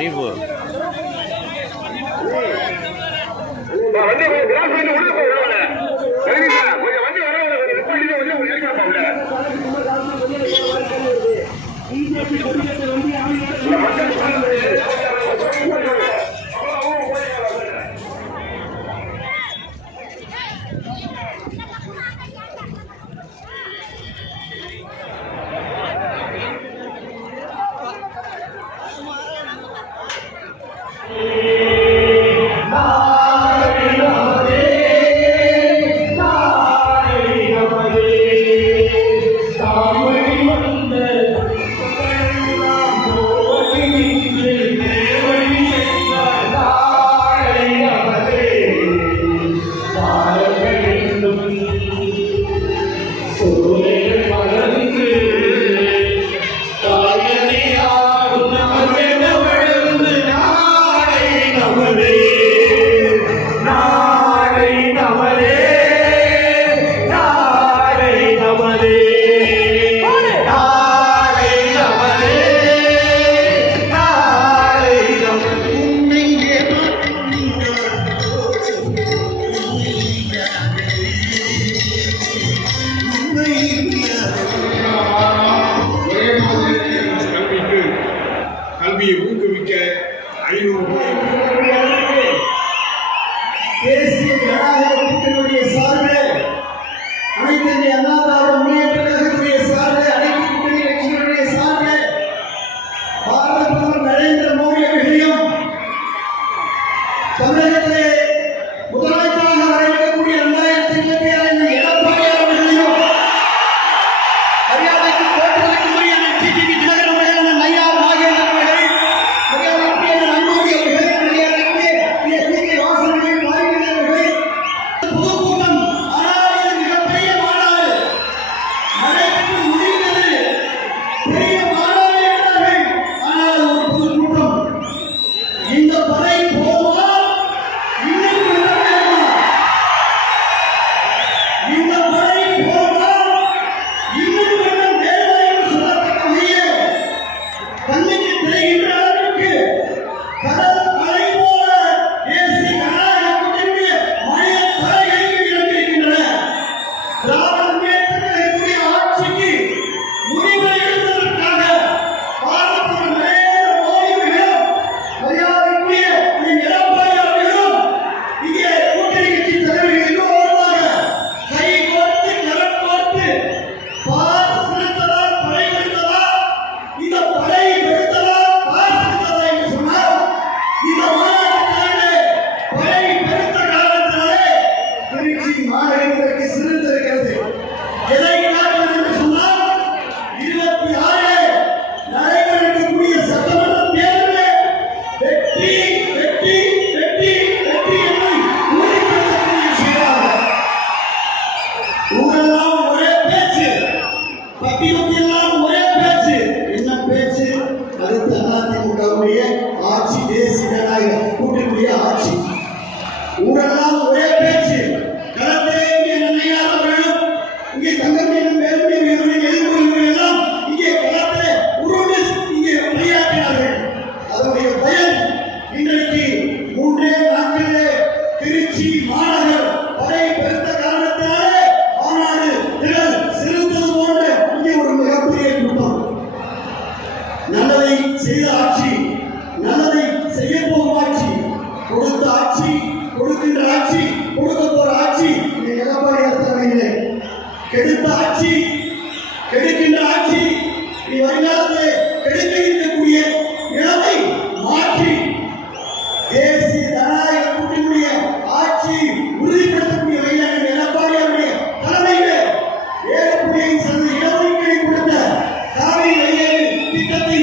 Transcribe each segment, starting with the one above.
நீ போ கல்வியை ஊக்குவிக்க 500 தேசிய ஜனநாயக கூட்டணியுடைய சார்பில் அனைத்து இந்திய அண்ணா திராவிட முன்னேற்ற கழகத்துடைய சார்பில் அனைத்து கூட்டணி கட்சிகளுடைய சார்பில் பாரத பிரதமர் நரேந்திர மோடி அவர்களையும் தமிழகத்திலே முதலமைச்சராக வரவேற்கக்கூடிய 2026 எடப்பாடி அவர்களையும் மரியாதைக்கு போட்டுவதற்குரிய டிடிவி தினகரன் அவர்கள் நையார் நாகேந்திரன் அவர்களை மரியாதைக்குரிய நன்மொழி அவர்கள் மரியாதைக்குரிய வாசகர்கள் வாய்ந்தவர்கள் பொதுக்கூட்டம் ஆனால் மிகப்பெரிய மாநாடு நடைபெற்று முடிந்தது. பெரிய மாநாடு என்றார்கள், ஆனால் ஒரு பொதுக்கூட்டம். இந்த படை போமா இன்னும் வேண்டுமா? இந்த படை போமா இன்னும் வேண்டுமா என்று சொல்லப்பட்ட வகையில் கண்ணுக்கு தெரிகின்ற அளவிற்கு கடல் அலை போல தேசிய ஜனநாயக கூட்டணியுடைய மனித தலைகளுக்கு இருக்கின்றன. திராவிட முன்னேற்ற கழகத்துடைய ஆட்சிக்கு முடிவை எழுதுவதற்காக பாரத நரேந்திர மோடி அவர்களும் மரியாதைக்குரிய எடப்பாடி அவர்களும் இங்கே கூட்டணி கட்சி தலைவர்கள் எல்லோருமாக கை கோர்த்து கரம் கோர்த்து பார் செலுத்ததா படை பெருத்ததா இந்த படை பெருத்ததா பார் செலுத்ததா என்று சொன்னால் இந்த மாநாட்டிலே படை பெருத்த காரணத்தினாலே திருச்சி மாநகரத்திற்கு சிறுத்திருக்கிறது. எதை காட்டுவது என்று சொன்னால் 26 நடைபெறக்கூடிய சட்டமன்ற தேர்தலில் வெற்றி வெற்றி வெற்றி வெற்றி என்று உறுதிப்படுத்தக்கூடிய விஷயமாக ஊரெல்லாம் ஒரே பேச்சு, பட்டியெல்லாம் ஒரே பேச்சு. என்ன பேச்சு? அடுத்த அதிமுகவுடைய ஆட்சி, தேசிய ஜனநாயக கூட்டணியுடைய ஆட்சி. ஊரெல்லாம் ஒரே பேச்சு. களத்திலே இங்கே நன்மையார் அவர்களும் இங்கே தங்கமேலும் வேலுமணி வீரர்கள் எதிர்கொள்வர்கள் எல்லாம் இங்கே களத்திலே உருண்டு இங்கே விளையாடினார்கள். அதனுடைய பயன் இன்றைக்கு 3 நாட்களிலே திருச்சி மாநகர் படை பெருத்த காரணத்தினாலே மாநாடு திரள் செலுத்தது போன்ற இங்கே ஒரு மிகப்பெரிய கூட்டம். நல்லதை செய்த ஆட்சி, நல்லதை செய்ய போகும் ஆட்சி, கொடுத்த ஆட்சி, கொடுக்கின்ற ஆட்சி, கொடுக்க போற ஆட்சி இந்த எடப்பாடி தலைமையிலே. கெடுத்த ஆட்சி, கெடுக்கின்ற ஆட்சி, நீ வருங்காலத்தில் கெடுக்க இருக்கக்கூடிய நிலைமை மாற்றி தேசிய ஜனநாயக கூட்டணியுடைய ஆட்சி உறுதிப்படுத்தக்கூடிய வகையில் எடப்பாடி அவருடைய தலைமையிலே 7.5% இடஒதுக்கீடு கொடுத்த காவிரி வைகை திட்டத்தை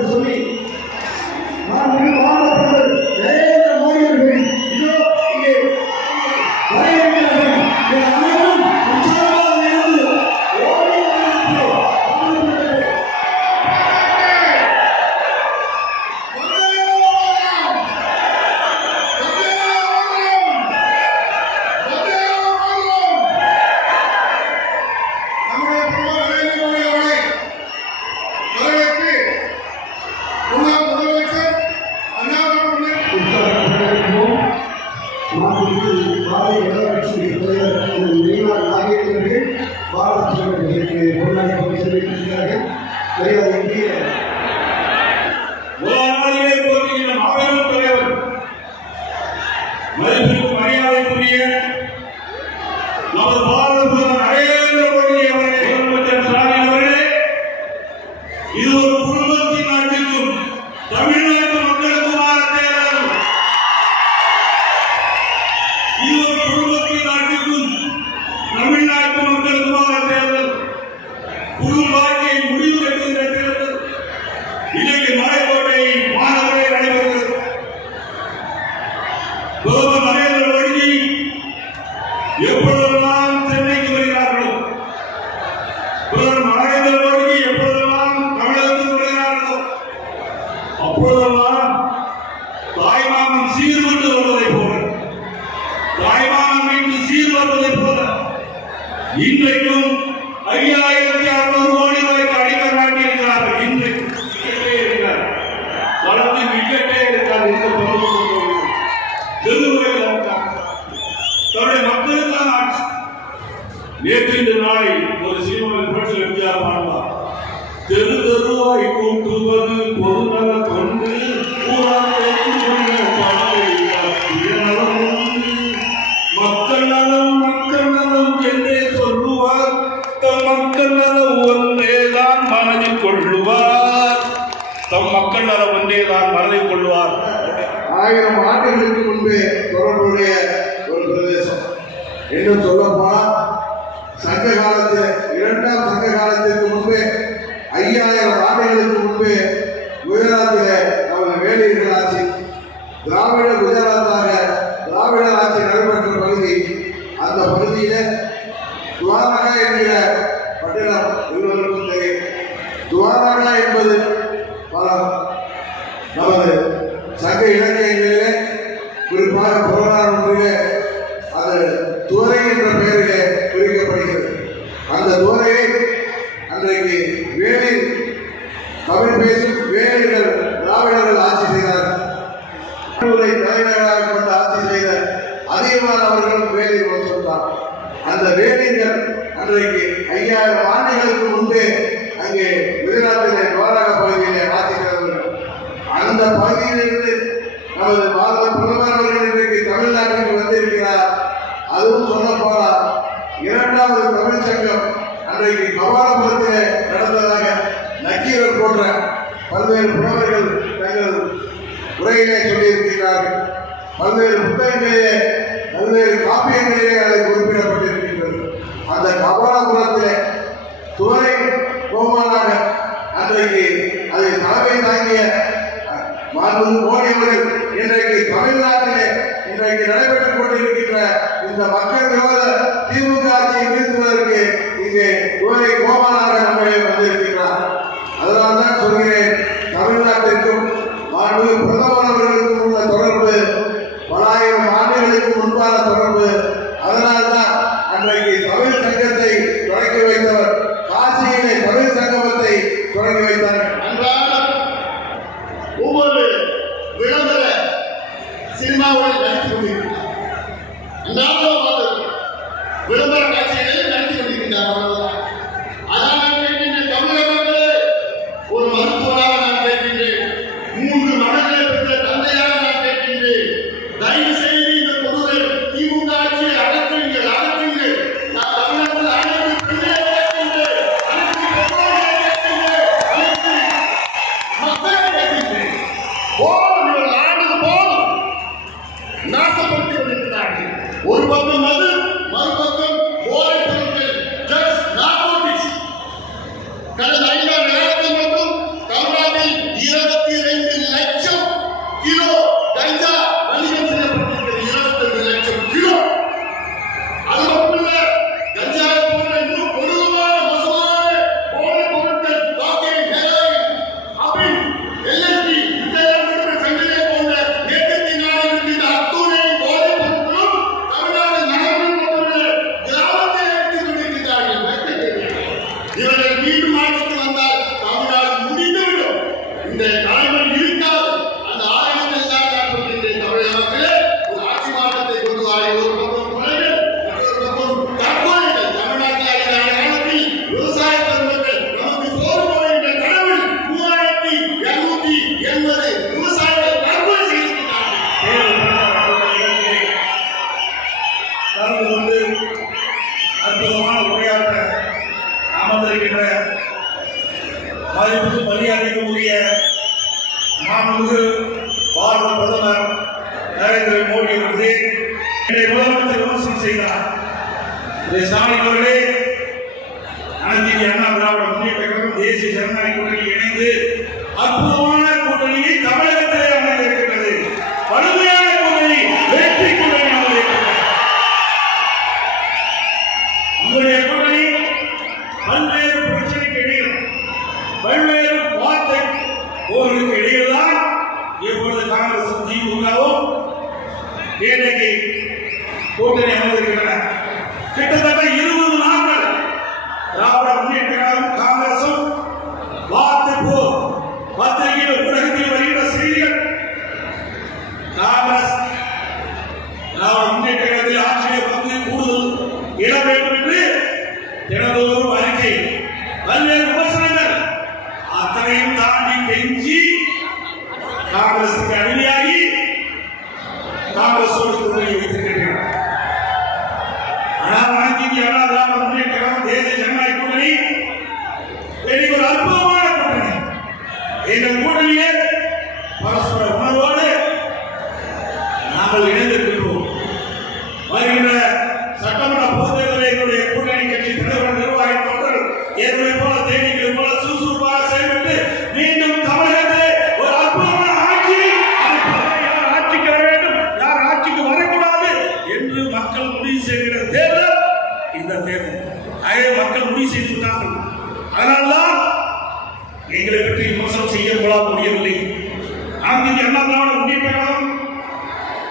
என்று சொல்லி மாண்புமிகு பாரத பிரதமர் நரேந்திர மோடி அவர்கள் இதோ இங்கே வர இருக்கிறார்கள். இதை அனைவரும் உற்சாகமாக இருந்து ஓடி வருகிறோம். உலகிலே போற்றுகிற மாபெரும் தலைவர், மதிப்பிற்கு மரியாதைக்குரிய நமது பாரத பிரதமர் நரேந்திர மோடி அவர்களே, முதலமைச்சர் ஸ்டாலின் அவர்களே, இது ஒரு குடும்பத்தின் நாட்டிற்கும் தமிழ்நாட்டு மக்களுக்குமான தேர்தல். இது ஒரு குடும்பத்தின் நாட்டிற்கும் தமிழ்நாட்டு மக்களுக்குமான தேர்தல். குடும்ப வாழ்க்கையை முடிவு கட்டுகின்ற தேர்தல். இன்றைக்கு மலைக்கோட்டை மாநகரில் நடைபெறுகிறது. பிரதமர் நரேந்திர மோடி எப்பொழுதெல்லாம் சென்னைக்கு வருகிறார்களோ, பிரதமர் நரேந்திர மோடி எப்பொழுதெல்லாம் தமிழகத்துக்கு வருகிறார்களோ, அப்பொழுதெல்லாம் தாய்மாமன் சீர் கொண்டு வருவதைப் போல, தாய்மாமன் வீட்டு சீர் வருவதைப் போல இன்றைக்கும் 5600 கோடி ரூபாய்க்கு அடிக்கல் நாட்டியிருக்கிறார்கள். இன்றைக்கு வளர்ந்து விக்கெட்டே இருக்காது. இந்த தன்னுடைய மக்களுக்கான ஆட்சி. நேற்று இந்த நாளை ஒரு சினிமாவில் புரட்சி எம்ஜிஆர் பாடுவார். தெரு தெருவாய் கூட்டுவது பொதுநல கொண்டு மக்கள் நலம் மக்கள் நலம் என்றே சொல்லுவார். தம் மக்கள் நலம் ஒன்றேதான் மனதில் கொள்ளுவார். தம் மக்கள் நலம் ஒன்றேதான் மனதில் கொள்வார். 1000 ஆண்டுகளுக்கு முன்பே தொடர்புடைய ஒரு பிரதேசம். இன்னும் சொல்லப்போனால் சங்க காலத்தில், 2ஆம் சங்க காலத்திற்கு முன்பே 5000 ஆண்டுகளுக்கு முன்பே குஜராத்திலே நமது வேலியர்கள் ஆட்சி, திராவிட குஜராத்தாக திராவிட ஆட்சி நடைபெற்ற பகுதி. அந்த பகுதியிலே துவாரகா என்கிற பட்டினம் எல்லோருக்கும் தெரியும். துவாரகா என்பது பல நமது சங்க இலக்கியங்களிலே, குறிப்பாக புறநானூற்றிலே அது துறை என்ற பெயரிலே குறிக்கப்படுகிறது. அந்த துறையை அன்றைக்கு வேலில் தமிழ் பேசும் வேலிகள் திராவிடர்கள் ஆட்சி செய்தார்கள். தலைநகராக கொண்டு ஆட்சி செய்த அதிகமானவர்கள் வேலில் வந்தார். அந்த வேலிகள் அன்றைக்கு 5000 ஆண்டுகளுக்கு முன்பே அங்கே குஜராத்திலே துவாரகா பகுதியிலே ஆட்சி செய்தவர்கள். அந்த பகுதியிலிருந்து நமது பாரத பிரதமர் அவர்கள் இன்றைக்கு தமிழ்நாட்டிற்கு வந்திருக்கிறார். அதுவும் சொல்ல போனால் 2வது தமிழ் சங்கம் அன்றைக்கு கபாலபுரத்திலே நடந்ததாக நக்கீரர் போன்ற பல்வேறு புலவர்கள் தங்கள் உரையிலே சொல்லியிருக்கிறார்கள். பல்வேறு புத்தகங்களிலே, பல்வேறு காப்பியங்களிலே அதை குறிப்பிடப்பட்டிருக்கின்றது. அந்த கபாலபுரத்திலே துறை கோமானாக அன்றைக்கு அதை தலைமை தாங்கிய மாண்புமிகு மோடி அவர்கள் இன்றைக்கு தமிழ்நாட்டிலே இன்றைக்கு நடைபெற்றுக் கொண்டிருக்கின்ற இந்த மக்கள் விரோத திமுக ஆட்சியை வீழ்த்துவதற்கு இங்கே துறை கோமானாக நம்மளே வந்திருக்கிறார். அதனால்தான் சொல்கிறேன், தமிழ்நாட்டிற்கும் மாண்புமிகு பிரதமர் அவர்களுக்கும் உள்ள தொடர்பு பல ஆயிரம் ஆண்டுகளுக்கு முன்பான தொடர்பு. அதனால்தான் அன்றைக்கு தமிழ் சங்கத்தை தொடங்கி வைத்தவர், காசியிலே தமிழ் சங்கமத்தை தொடங்கி வைத்தார்கள். ஒவ்வொரு விளம்பர சினிமாவில் நடித்து கொண்டிருக்கிறார். விளம்பர காட்சிகளில் நடித்து கொண்டிருக்கிறார். அதான் நான் கேட்கின்றேன், தமிழக மக்களே, ஒரு மருத்துவராக நான் கேட்கின்றேன், 3 மகன்களை பெற்ற தந்தையாக நான் கேட்கின்றேன், தயவு செய்து இந்த பொருளை திமுக ஆட்சியை அகற்றுங்கள், அகற்றுங்கள். நான் தமிழகத்தில் அனைத்து பெண்களை கேட்கின்றேன், அனைத்து பெற்றோர்களை கேட்கின்றேன், அனைத்து மக்களை கேட்கின்றேன். போதும், இவர்கள் ஆண்டது போதும். நாசப்படுத்திக் கொண்டிருக்கிறார்கள். ஒரு பக்கம் அது, மறுபக்கம் போதைப் பொருட்கள், ட்ரக்ஸ், நார்கோட்டிக்ஸ். கடந்த 5 ஆண்டு காலத்தில் மட்டும் மதிப்புக்கு மரியாதைக்குரிய மாண்புமிகு பாரத பிரதமர் நரேந்திர மோடி அவர்களே, என்னை முதலமைச்சர் விமர்சனம் செய்தார். ஸ்டாலின் அவர்களே, அனைத்து இந்திய அண்ணா திராவிட முன்னேற்ற கழகம் தேசிய ஜனநாயக கூட்டணியில் இணைந்து அற்புதமான கூட்டணியை தமிழகத்திலே அமைந்திருக்கிறது. வலிமையான கூட்டணி, வெற்றி கூட்டணி அமைந்திருக்கிறது. உங்களுடைய கூட்டணி பல்வேறு பிரச்சனைக்கு இடையில், பல்வேறு வார்த்தை போர்களுக்கு இடையில்தான் இப்பொழுது காங்கிரசும் திமுகவும் இன்றைக்கு கூட்டணி அமைந்திருக்கின்றன. கிட்டத்தட்ட 20 நாட்கள் திராவிட முன்னேற்ற கழகம் காங்கிரசும் வார்த்தை போர் பத்திரிகையில் ஊடகத்தில் வருகிற செய்திகள், காங்கிரஸ் திராவிட முன்னேற்ற கழகத்தில் ஆட்சியை பங்கு கூடுதல் இட வேண்டும் என்று தினந்தோறும் அறிக்கை, பல்வேறு விமர்சனங்கள் அத்தனையும் தாண்டி கெஞ்சி காங்கிரசுக்கு அடிமையாகி காங்கிரஸோடு கூட்டணி வைத்திருக்கின்றனர். ஆனால் அனைத்து இந்திய அண்ணா திராவிட முன்னேற்ற கழகம் தேசிய ஜனநாயக கூட்டணி இன்னைக்கு ஒரு அற்புதமான கூட்டணி. இந்த கூட்டணியே பரஸ்பர உணர்வோடு நாங்கள் இணைந்திருக்கிறோம். வருகின்ற சட்டமன்ற பொதுத் தேர்தலில் எங்களுடைய கூட்டணி கட்சி தலைவர் நிர்வாகி தொண்டர்கள் ஏற்கனவே போல தேனிகளை போல சுறுசுறுப்பாக செயல்பட்டு மீண்டும் தமிழகத்திலே ஒரு அற்புதமான யார் ஆட்சிக்கு வர வேண்டும், யார் ஆட்சிக்கு வரக்கூடாது என்று மக்கள் முடிவு செய்கிற தேர்தல் இந்த தேர்தல். அதை மக்கள் முடிவு செய்து விட்டார்கள். அதனால்தான் எங்களை பற்றி விமர்சனம் செய்ய முடியவில்லை. அனைத்து அண்ணா திராவிட முன்னேற்ற கழகம்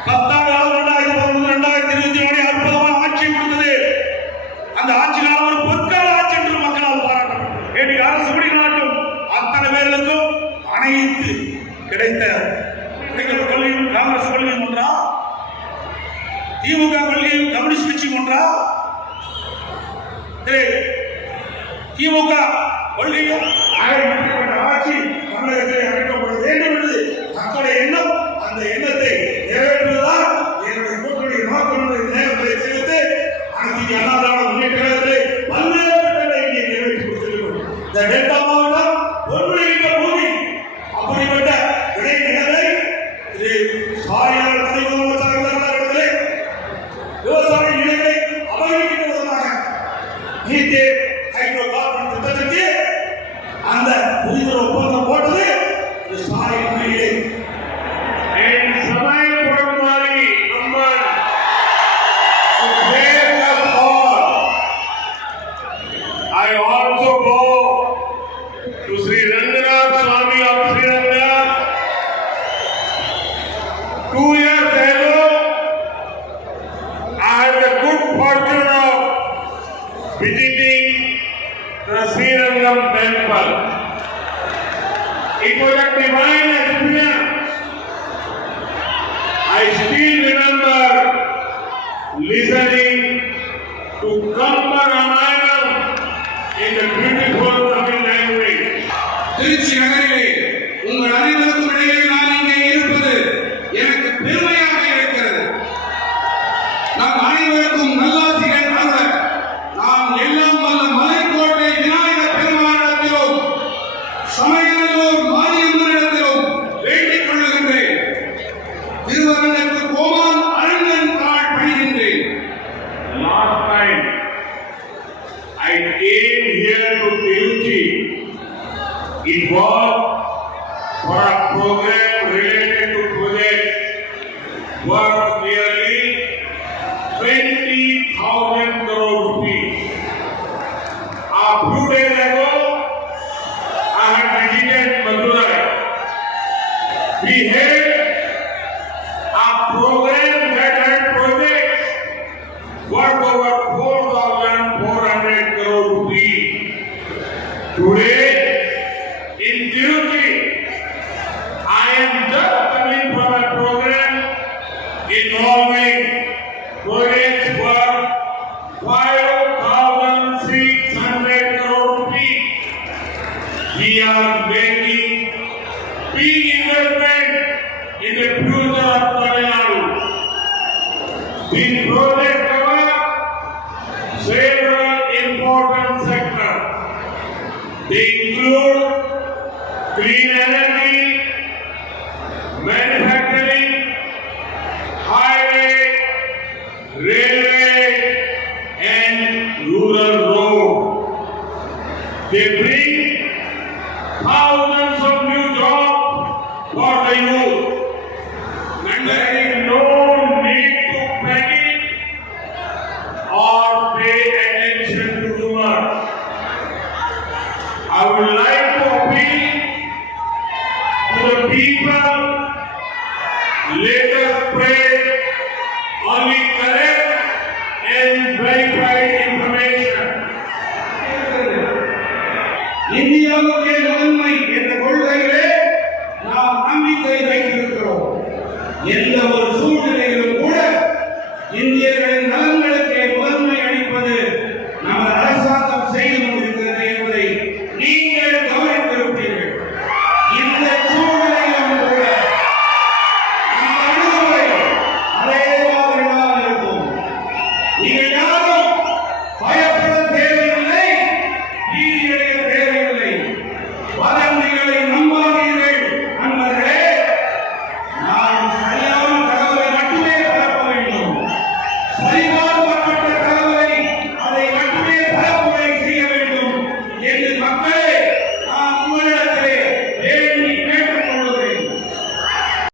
2011-2024 அற்புதமான ஆட்சி கொடுத்தது. அந்த ஆட்சி காலம் ஒரு பொற்கால ஆட்சி என்று மக்களால் பாராட்டப்பட்டது. இன்னைக்கு அரசு நாட்டும் அத்தனை பேர்களுக்கும் அனைத்து கிடைத்த கொள்கையும் காங்கிரஸ் கொள்கையும் ஒன்றா, திமுக கொள்கையும் கம்யூனிஸ்ட் கட்சி ஒன்றா, திமுக கொள்கையும் ஆட்சி தமிழகத்தில் அமைக்கப்பட வேண்டும் என்று மக்களுடைய எண்ணம். அந்த எண்ணத்தை நிறைவேற்றுவதால் என்னுடைய கூட்டணி நோக்கம் நேரத்தை தெரிவித்து அனைத்து அண்ணா திராவிட முன்னேற்ற கழகத்திலே பல்வேறு திட்டங்களை இங்கே நிறைவேற்றி கொடுத்திருக்கிறோம். இந்த டெல்டா மாவட்டம் ஒன்றுகின்ற பூமி, அப்படிப்பட்ட இடைநிலை சாலையாளர் துணை முதலமைச்சர் விவசாய நிலங்களை அபகரிக்கின்ற விதமாக நீத்தே ஹைட்ரோ கார்பன் திட்டத்திற்கு அந்த புரிந்துணர்வு ஒப்பந்தம் போட்டது ஸ்டாலின் முன்னிலை. I also go to Sri Ranganath Swami of Sri Ranganath. 2 years ago, I had the good fortune of visiting the Sri Rangam temple. It was a divine experience. I still remember listening to Kampa Ramayanam in the beautiful Tamil language. Trichy நகரிலே உங்கள் அனைவருக்கும் இடையே நான் இங்கே இருப்பது எனக்கு பெருமையாக இருக்கிறது. நம் அனைவருக்கும் நல்லாசிகள் அல்ல, நாம் எல்லாம் வல்ல மலைக்கோட்டை விநாயகர் பெருமானிடத்திலும் சமயநல்லூர் மாரியம்மனிடத்திலும் வேண்டிக் கொள்ளுகின்றேன். திருவரங்கத்து கோமான் அரங்கன் தாழ் பணிகின்றேன். Last time I came here to Tiruchi, it was for a program related to project worth nearly 20,000 crore rupees. A few days ago, I had visited Madurai. We had a program that had projects worth over 4,400 crore rupees. Today, in Tiruchi, I am just coming from a program involving projects worth 5,600 crore rupees. We are making big investment in the future of Tamil Nadu. This project covers several important sectors. They include clean energy, manufacturing, highway, railway, and rural road. They bring thousands of new jobs for the youth. And there is no need to panic or pay attention to rumors. I would like to appeal to the people